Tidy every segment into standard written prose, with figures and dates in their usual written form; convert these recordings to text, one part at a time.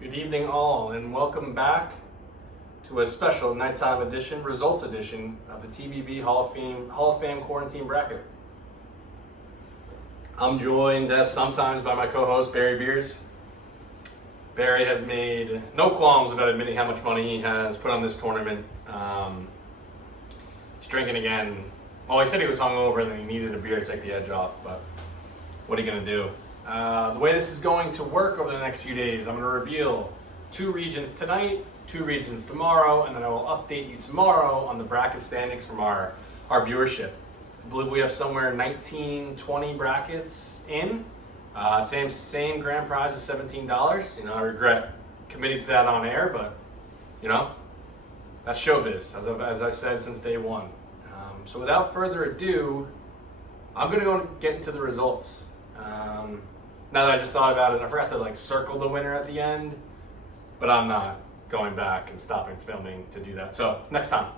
Good evening, all, and welcome back to a special nighttime edition, results edition of the TBB Hall of Fame quarantine bracket. I'm joined, as sometimes, by my co-host Barry Beers. Barry has made no qualms about admitting how much money he has put on this tournament. He's drinking again. Well, he said he was hungover and then he needed a beer to take the edge off, but what are you going to do? The way this is going to work over the next few days, I'm going to reveal 2 regions tonight, 2 regions tomorrow, and then I will update you tomorrow on the bracket standings from our viewership. I believe we have somewhere 19, 20 brackets in. Same grand prize is $17. I regret committing to that on air, but that's showbiz, as I've said since day one. So without further ado, I'm going to go get into the results. Now that I just thought about it, I forgot to circle the winner at the end, but I'm not going back and stopping filming to do that. So next time.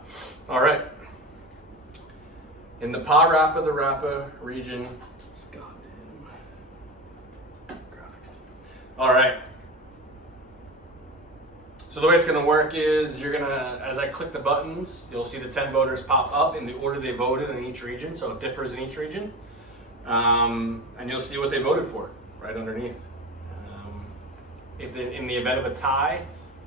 All right. In the Pa-Rappa the Rappa region. Goddamn graphics. All right. So the way it's going to work is you're going to, as I click the buttons, you'll see the 10 voters pop up in the order they voted in each region. So it differs in each region. And you'll see what they voted for right underneath. In the event of a tie,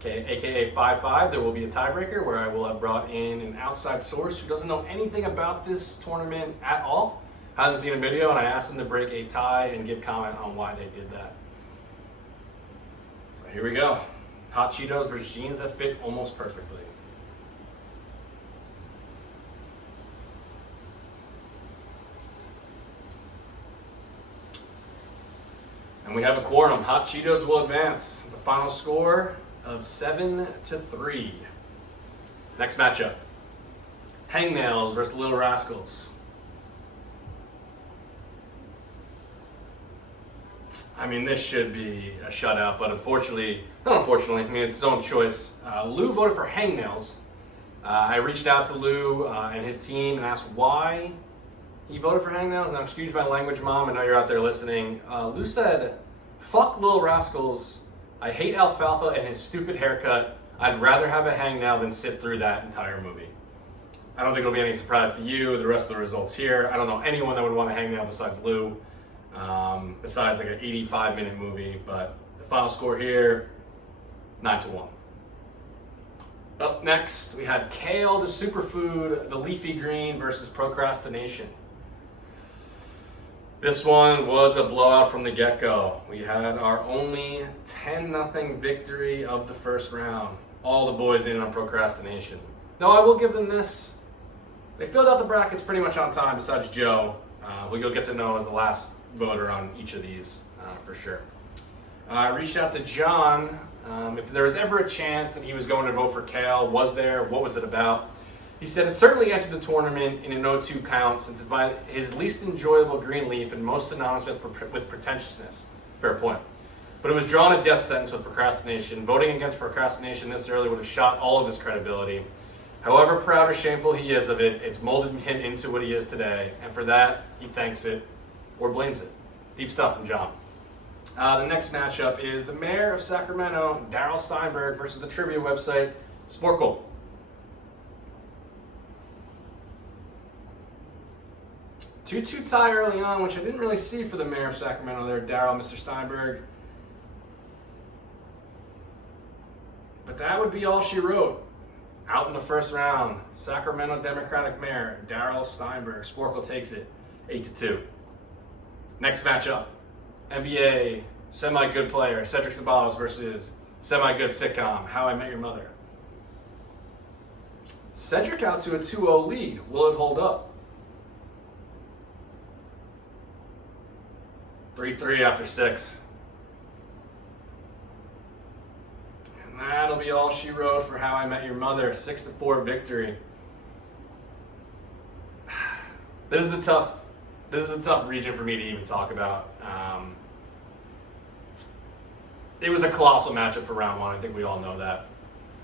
aka 5-5, there will be a tiebreaker where I will have brought in an outside source who doesn't know anything about this tournament at all, hasn't seen a video, and I asked them to break a tie and give comment on why they did that. So here we go. Hot Cheetos versus jeans that fit almost perfectly. And we have a quorum. Hot Cheetos will advance. The final score of 7-3. Next matchup. Hangnails versus Little Rascals. I mean, this should be a shutout, but not unfortunately, it's his own choice. Lou voted for Hangnails. I reached out to Lou and his team and asked why he voted for Hangnails. Now, excuse my language, Mom. I know you're out there listening. Lou said, "Fuck Little Rascals. I hate Alfalfa and his stupid haircut. I'd rather have a hangnail than sit through that entire movie." I don't think it'll be any surprise to you, the rest of the results here. I don't know anyone that would want a hangnail besides Lou, besides an 85-minute movie. But the final score here, 9-1. Up next, we had Kale the Superfood, the Leafy Green versus Procrastination. This one was a blowout from the get-go. We had our only 10-0 victory of the first round. All the boys in on Procrastination. Though I will give them this. They filled out the brackets pretty much on time, besides Joe, who you'll get to know as the last voter on each of these for sure. I reached out to John. If there was ever a chance that he was going to vote for Kale, was there? What was it about? He said it certainly entered the tournament in a 0-2 count since it's by his least enjoyable green leaf and most synonymous with pretentiousness. Fair point. But it was drawn a death sentence with Procrastination. Voting against Procrastination this early would have shot all of his credibility. However proud or shameful he is of it, it's molded him into what he is today. And for that, he thanks it or blames it. Deep stuff from John. The next matchup is the mayor of Sacramento, Darryl Steinberg, versus the trivia website, Sporkle. 2-2 tie early on, which I didn't really see for the mayor of Sacramento there, Darryl, Mr. Steinberg. But that would be all she wrote. Out in the first round, Sacramento Democratic Mayor, Darryl Steinberg. Sporkle takes it, 8-2. Next matchup, NBA semi-good player, Cedric Ceballos versus semi-good sitcom, How I Met Your Mother. Cedric out to a 2-0 lead. Will it hold up? 3-3 after 6. And that'll be all she wrote for How I Met Your Mother. 6-4 victory. This is a tough region for me to even talk about. It was a colossal matchup for round 1. I think we all know that.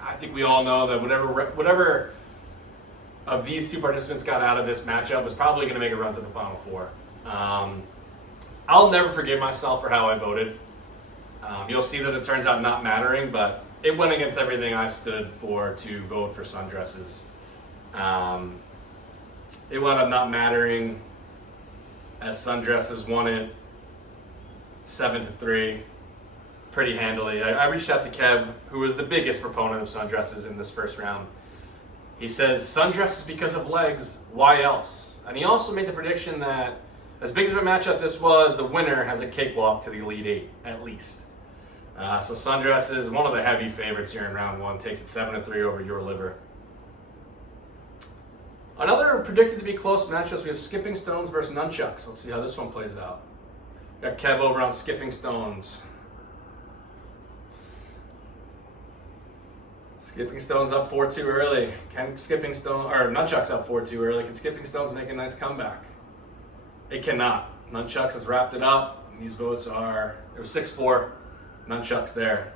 I think we all know that whatever of these 2 participants got out of this matchup was probably going to make a run to the Final Four. I'll never forgive myself for how I voted. You'll see that it turns out not mattering, but it went against everything I stood for to vote for Sundresses. It wound up not mattering as Sundresses won it 7-3 pretty handily. I reached out to Kev, who was the biggest proponent of Sundresses in this first round. He says, Sundresses because of legs, why else? And he also made the prediction that as big as a matchup this was, the winner has a cakewalk to the Elite Eight, at least. So Sundresses, one of the heavy favorites here in round one, takes it 7-3 over Your Liver. Another predicted to be close matchups, we have Skipping Stones versus Nunchucks. Let's see how this one plays out. Got Kev over on Skipping Stones. Skipping Stones up 4-2 early. Can Skipping Stone or Nunchucks up 4-2 early? Can Skipping Stones make a nice comeback? It cannot. Nunchucks has wrapped it up. These votes are, it was 6-4. Nunchucks there.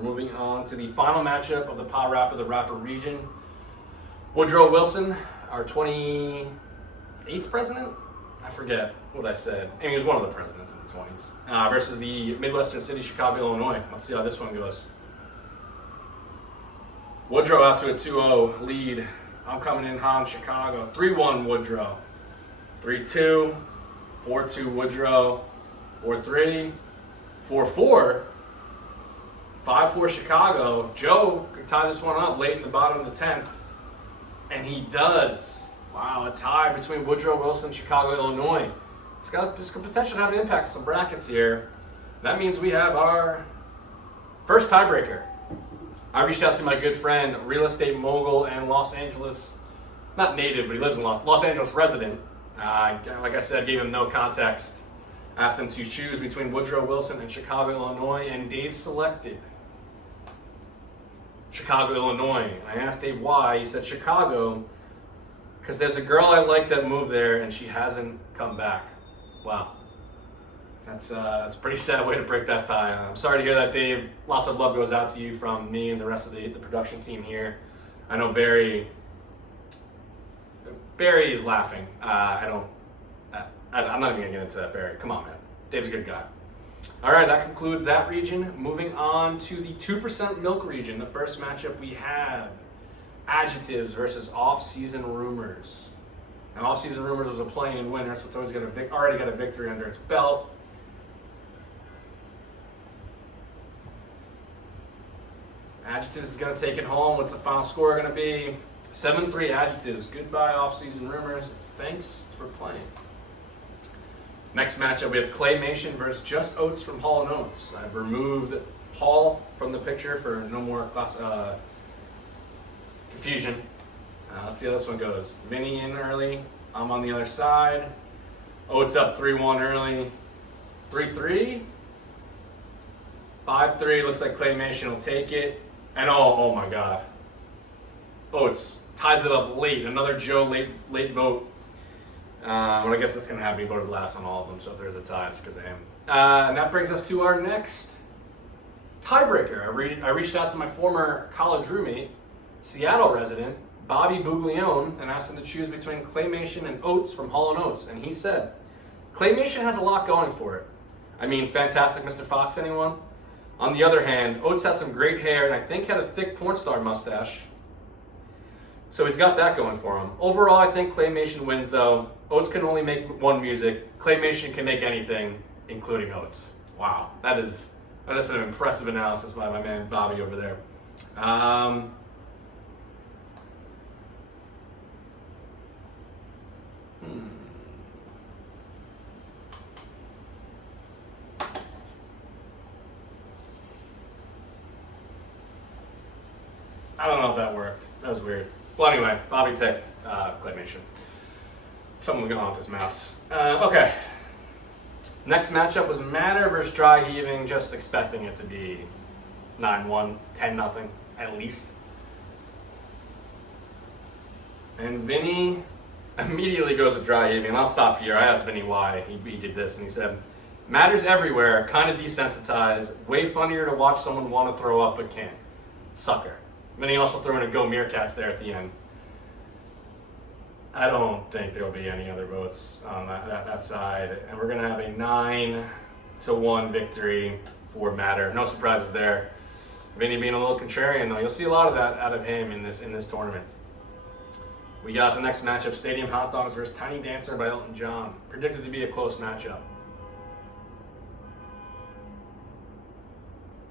Moving on to the final matchup of the Pa Rapper, the Rapper region. Woodrow Wilson, our 28th president? I forget what I said. I mean, he was one of the presidents in the 20s. Versus the Midwestern city, Chicago, Illinois. Let's see how this one goes. Woodrow out to a 2-0 lead. I'm coming in hot in Chicago. 3-1 Woodrow. 3-2. 4-2 Woodrow. 4-3. 4-4. 5-4 Chicago. Joe could tie this one up late in the bottom of the 10th. And he does. Wow, a tie between Woodrow Wilson and Chicago, Illinois. This could potentially have an impact on some brackets here. That means we have our first tiebreaker. I reached out to my good friend, real estate mogul and Los Angeles, not native, but he lives in Los Angeles resident. Like I said, gave him no context. Asked him to choose between Woodrow Wilson and Chicago, Illinois, and Dave selected Chicago, Illinois. I asked Dave why. He said Chicago, because there's a girl I like that moved there and she hasn't come back. Wow. That's a pretty sad way to break that tie. I'm sorry to hear that, Dave. Lots of love goes out to you from me and the rest of the production team here. I know Barry is laughing. I'm not even going to get into that, Barry. Come on, man. Dave's a good guy. All right, that concludes that region. Moving on to the 2% milk region. The first matchup we have Adjectives versus Off-Season Rumors. Now, Off-Season Rumors was a play-in winner, so it's already got a victory under its belt. Adjectives is going to take it home. What's the final score going to be? 7-3 Adjectives. Goodbye, Off-Season Rumors. Thanks for playing. Next matchup, we have Claymation versus Just Oats from Hall & Oates. I've removed Hall from the picture for no more confusion. Let's see how this one goes. Vinny in early. I'm on the other side. Oats up 3-1 early. 3-3. 5-3. Looks like Claymation will take it. And oh my God. Oats ties it up late. Another Joe late vote. Well, I guess that's going to have me voted last on all of them, so if there's a tie, it's because of him. And that brings us to our next tiebreaker. I reached out to my former college roommate, Seattle resident, Bobby Buglione, and asked him to choose between Claymation and Oats from Hall & Oates, and he said, Claymation has a lot going for it. I mean, Fantastic Mr. Fox, anyone? On the other hand, Oats has some great hair, and I think had a thick porn star mustache. So he's got that going for him. Overall, I think Claymation wins, though. Oats can only make one music. Claymation can make anything, including Oats. Wow, that is an impressive analysis by my man Bobby over there. I don't know if that worked. That was weird. Well, anyway, Bobby picked Claymation. Something's going on with this mouse. Okay. Next matchup was Matter versus Dry Heaving. Just expecting it to be 9-1, 10-0 at least. And Vinny immediately goes with Dry Heaving. And I'll stop here. I asked Vinny why he did this, and he said, Matter's everywhere, kind of desensitized, way funnier to watch someone want to throw up but can't. Sucker. Then he also threw in a Go Meerkats there at the end. I don't think there will be any other votes on that side. And we're going to have a 9-1 victory for Matter. No surprises there. Vinny being a little contrarian, though. You'll see a lot of that out of him in this tournament. We got the next matchup, Stadium Hot Dogs versus Tiny Dancer by Elton John. Predicted to be a close matchup.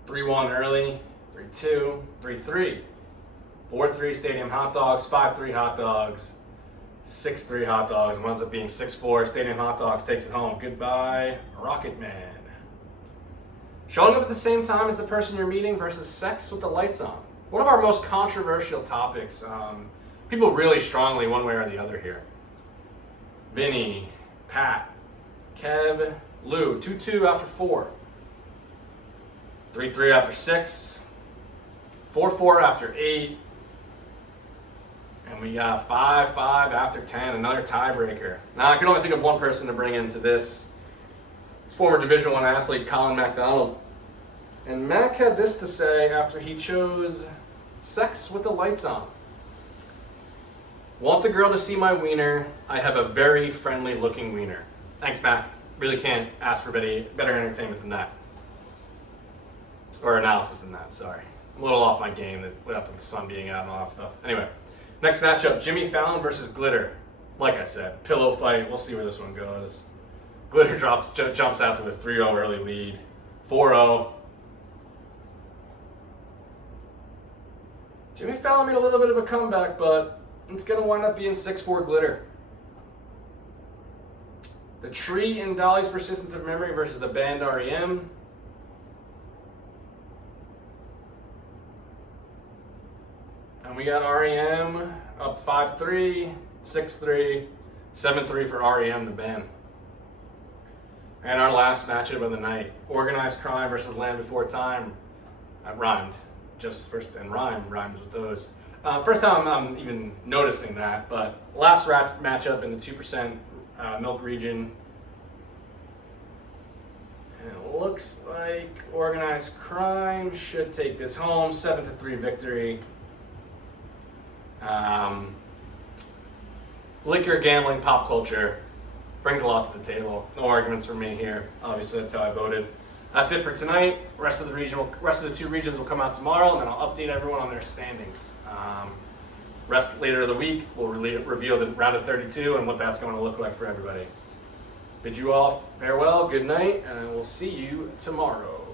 3-1 early, 3-2, 3-3. 4-3 Stadium Hot Dogs, 5-3 Hot Dogs, 6-3 Hot Dogs, and winds up being 6-4. Stadium Hot Dogs takes it home. Goodbye, Rocket Man. Showing up at the same time as the person you're meeting versus Sex with the Lights On. One of our most controversial topics. People really strongly one way or the other here. Vinny, Pat, Kev, Lou. 2-2 after 4. 3-3 after 6. 4-4 after 8. And we got 5-5 after 10, another tiebreaker. Now, I can only think of one person to bring into this. It's former Division I athlete Colin McDonald. And Mac had this to say after he chose Sex with the Lights On. Want the girl to see my wiener. I have a very friendly looking wiener. Thanks, Mac. Really can't ask for better entertainment than that. Or analysis than that, sorry. I'm a little off my game without the sun being out and all that stuff. Anyway, next matchup, Jimmy Fallon versus Glitter. Like I said, pillow fight. We'll see where this one goes. Glitter jumps out to a 3-0 early lead. 4-0. Jimmy Fallon made a little bit of a comeback, but it's going to wind up being 6-4 Glitter. The Tree in Dolly's Persistence of Memory versus the band REM. And we got REM up 5-3, 6-3, 7-3 for REM, the band. And our last matchup of the night, Organized Crime versus Land Before Time. That rhymed. Just first and rhymes with those. First time I'm even noticing that, but last matchup in the 2% milk region. And it looks like Organized Crime should take this home, 7-3 victory. Liquor, gambling, pop culture brings a lot to the table. No arguments from me here. Obviously, that's how I voted. That's it for tonight. Rest of the 2 regions will come out tomorrow, and then I'll update everyone on their standings. Rest later of the week, we'll reveal the round of 32 and what that's going to look like for everybody. Bid you all farewell, good night, and we'll see you tomorrow.